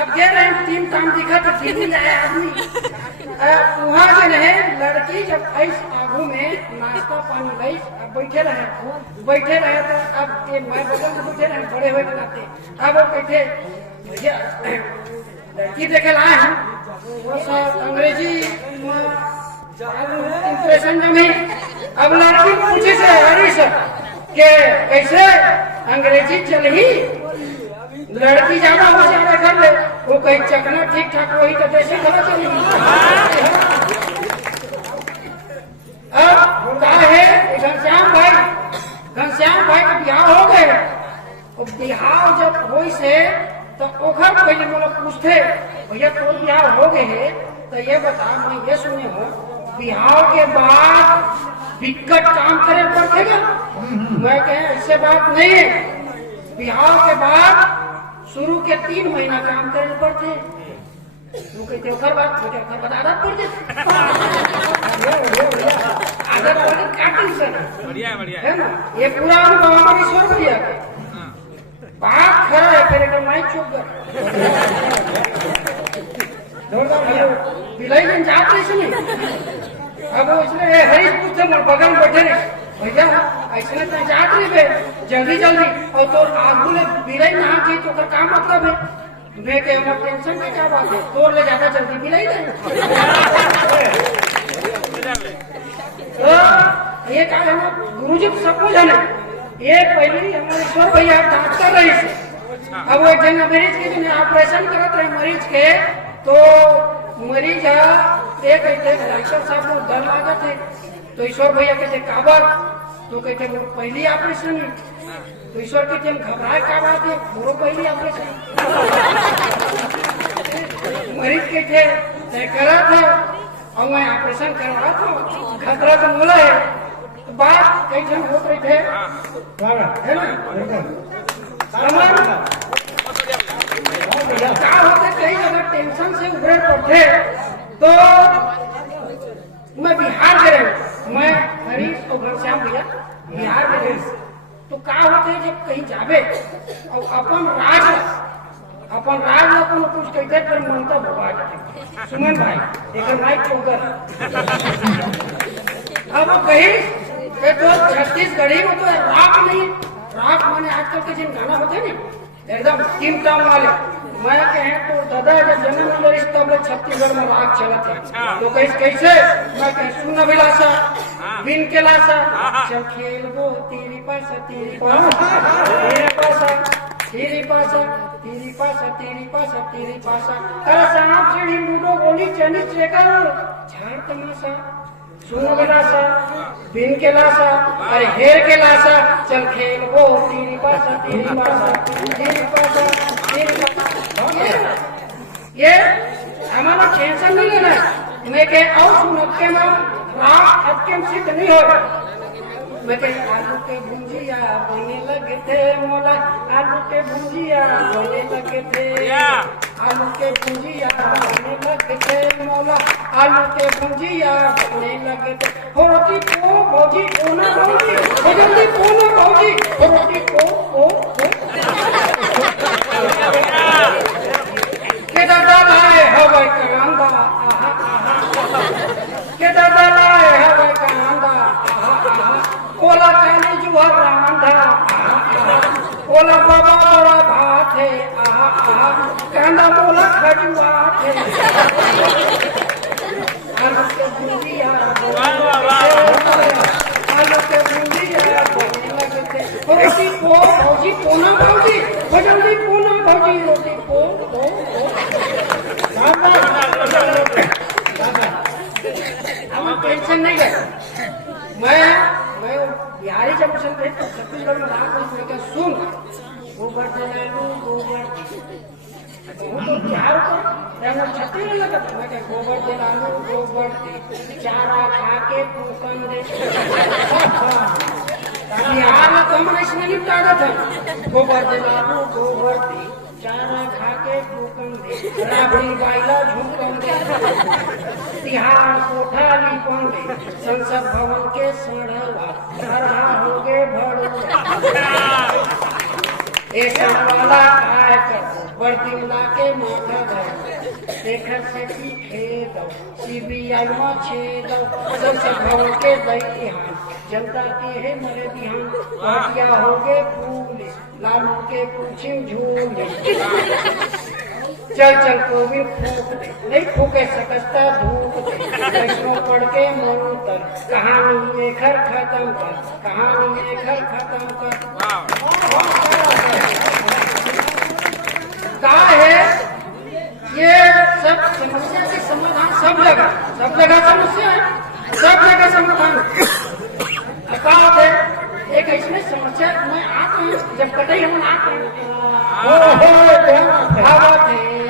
अब गे रहे तीन काम दिखा तो ठीक नहीं जाए आदमी। वहाँ जो रहे लड़की जब ऐस आगू में नाश्ता पानी गई, अब बैठे रहे तो अब ये मैं बगल में बैठे रहे बड़े हुए बनाते। अब वो कहते भैया लड़की देखे लाए हैं वो सब अंग्रेजी इंप्रेशन जमी। अब लड़की पूछे से अरे सर के कैसे अंग्रेजी चल ही लड़की ज्यादा हो ज्यादा कर ले वो कहीं चकना ठीक ठाक वही तो कैसे खबर चलेगी। अब क्या है घनश्याम भाई का ब्याह हो गए। ब्याह जब हो से तो ओखर पहले बोला पूछते भैया तो ब्याह हो गए है तो ये बता मैं ये सुने हो ब्याह के बाद विकट काम करे पड़ते क्या। मैं कहे ऐसे बात नहीं है, ब्याह के बाद शुरू के 3 महीना काम करे पड़ते। वो कहते ओखर बात आदत पड़ जाती आदत पड़ काटन से बढ़िया है ना। ये पूरा अनुभव हमारी ईश्वर भैया का बात खरा है। फिर एक माइक चुप कर बिलाई दिन जात रही सुनी। अब वो इसलिए हरीश पूछते मोर बगल में बैठे रहे भैया ऐसे तो जात रही बे जल्दी और तो आगू ले बिलाई नहा की तो कर काम मतलब है मैं के हमर टेंशन के क्या बात है तोर ले ज्यादा जल्दी बिलाई दे। तो ये का हम गुरुजी सब कुछ जाने ये पहले हमारे ईश्वर भैया डॉक्टर रही से। अब वो जन मरीज के दिन ऑपरेशन करत रहे मरीज के तो मरीज एक डॉक्टर साहब को डर लागत है तो ईश्वर भैया कहते काबर तो कहते वो पहली ऑपरेशन तो ईश्वर कहते हम घबराए का बात है वो पहली ऑपरेशन मरीज कहते तय करा था और मैं ऑपरेशन करवा था खतरा तो बोला है तो बात कई जन हो रहे थे है ना क्या होते कई जगह टेंशन से उभरे पड़ते तो मैं बिहार गए मैं हरीश और घनश्याम भैया बिहार गए तो क्या होते जब कहीं जावे और अपन राज अपन कुछ कहते फिर मनता भगवा जाते सुमन भाई एक माइक चौकर अब वो कहीं तो छत्तीसगढ़ी में तो राख माने आजकल के जिन गाना होते नहीं एकदम टीम टाउन वाले मैं कहे तो दादा जब जन्म मिले तब छत्तीसगढ़ में राग चलत है तो कैसे मैं कहे सुन अभिलाषा बिन के लाशा चल खेल वो तेरी पासा तेरी पासा तेरी पासा तेरी पासा तेरी पासा तेरी पासा अरे सांप सीढ़ी लूडो गोली चनी चेकर झाड़ तमाशा सुन अभिलाषा बिन के लाशा अरे हेर के लाशा चल खेल वो तेरी पासा तेरी पासा तेरी पासा तेरी पासा। ये हमारा टेंशन नहीं लेना है मैं कह और सुन के में रात हटके सिद्ध नहीं हो मैं कह आलू के भुंजिया बने लगे थे मोला आलू के भुंजिया बने लगे थे आलू के भुंजिया बने लगे थे मोला आलू के भुंजिया बने लगे थे हो रोटी को भौजी को ना भौजी हो जल्दी को ना भौजी हो रोटी को के दादा लाए हवा कांदा आहा आहा के दादा लाए हवा कांदा आहा आहा ओला कानी जुहर रांधा आहा आहा ओला बाबा बड़ा भात है आहा आहा कांदा मोला खजुआ है आलू के भुंजिया आलू के भुंजिया बोलने लगे थे रोटी को भौजी कोना भौजी हो जल्दी कोना भौजी रोटी को टेंशन नहीं है मैं बिहारी जब चलते छत्तीसगढ़ में रहा सुन गोबर जलालू गोबर बिहार को छत्तीसगढ़ लगा मैं गोबर जलालू गोबर चारा खा के पूकन दे बिहार में तो हमने इसमें निपटा था गोबर जलालू गोबर चारा खा के पूकन दे राबड़ी बाइला झुकन दे तिहार कोठा लिपन दे संसद भवन के सड़वा धरा हो गए भड़वा ऐसा वाला काय कर बढ़ती मिला के माथा गए देखर से खेद सीबीआई में छेद सबसे भवन के दैत्यान जनता की है मरे बिहान पाटिया हो गए पुलिस लालू के पूछी झूल चल चल को भी फूक दे नहीं फूके सकता धूप दे वैष्णो पढ़ के मंत्र कहानी में घर खत्म कर कहानी में घर खत्म कर का है ये सब समस्या के समाधान सब जगह समस्या है सब जगह समाधान बात है एक इसमें समस्या में आते हैं जब कटाई हम आते हैं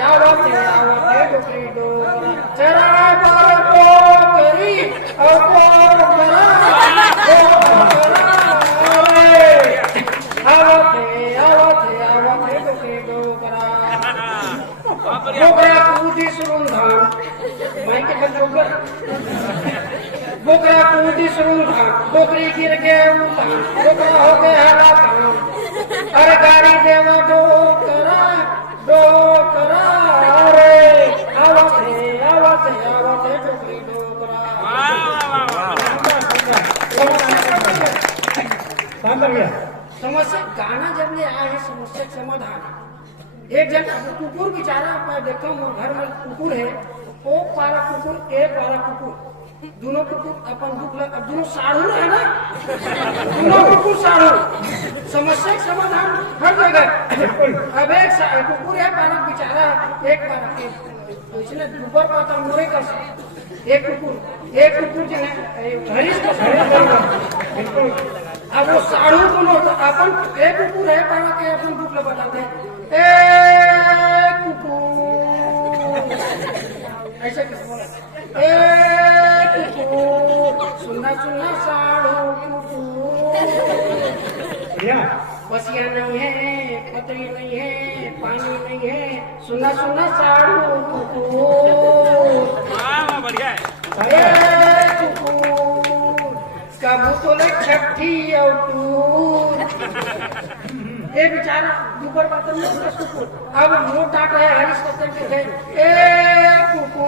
आवत है डोकरी डोरा चरा बार को करी और को करा आवत है डोकरी डोरा बोकरा कूदी सुरुंधान माई के बल जोकर बोकरा कूदी सुरुंधान बोकरी गिर गए उठान बोकरा हो गया हलाकान अरे गाड़ी देवा डोकरा अरे आवत है डोकरी डोकरा समस्या गाना जब ले आए है समस्या समाधान एक जन कुकुर बेचारा मैं देखता हूँ घर में कुकुर है वो पारा कुकुर एक पारा कुकुर दोनों कुकुर अपन दुख लग अब दोनों साढ़ू है ना दोनों कुकुर साढ़ू समस्या का समाधान हर जगह अब एक कुकुर है पारा बेचारा एक पारा इसने ऊपर पाता मोरे का एक कुकुर जो है हरीश का बिल्कुल अब वो साढ़ू दोनों अपन एक कुकुर है पारा के अपन दुख लग बताते कुकुर ऐसे किस बोला सुनना साढ़ू कुकुर बसिया नहीं है पतरी नहीं है पानी नहीं है सुनना साढ़ू कुकुर बढ़िया है कुकुर कबू तो ले छठी और टूर ये बेचारा ऊपर बात में कुकुर अब मुंह डांट रहे हरीश कतर के थे कुकुर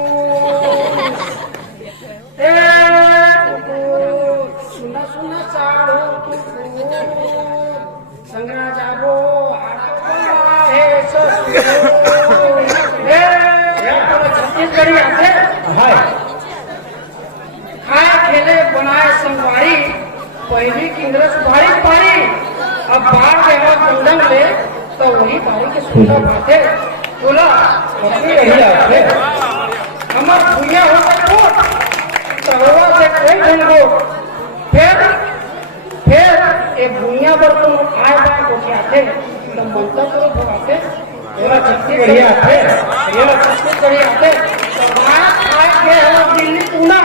सुना साढ़ू कुकुर संगना जाबो है छत्तीसगढ़ी आते खाए खेले बनाए संगवारी पहली किंद्र सुधारी पारी अब बाढ़ देवा बंधन ले तो वही बारी के सुंदर बाते बोला हमार भूया होता तो से कोई ढूंढो फिर ये भूया पर तुम आए बार को क्या थे तो मनता तो भगाते बोला छत्तीसगढ़ी आते तो वहाँ आए के दिल्ली पूना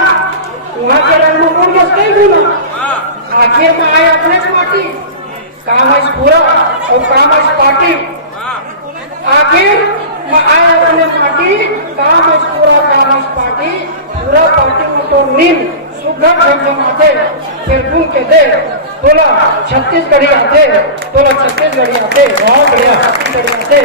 वहाँ के रंगपुर में कई गुना आखिर में आए अपने पार्टी काम है पूरा और काम है पार्टी आखिर में आए अपने पार्टी काम है पूरा काम है पार्टी पूरा पार्टी में तो नींद सुघर झमझमाते फिर घूम के दे तोला छत्तीसगढ़ी आते बहुत बढ़िया छत्तीसगढ़ी आते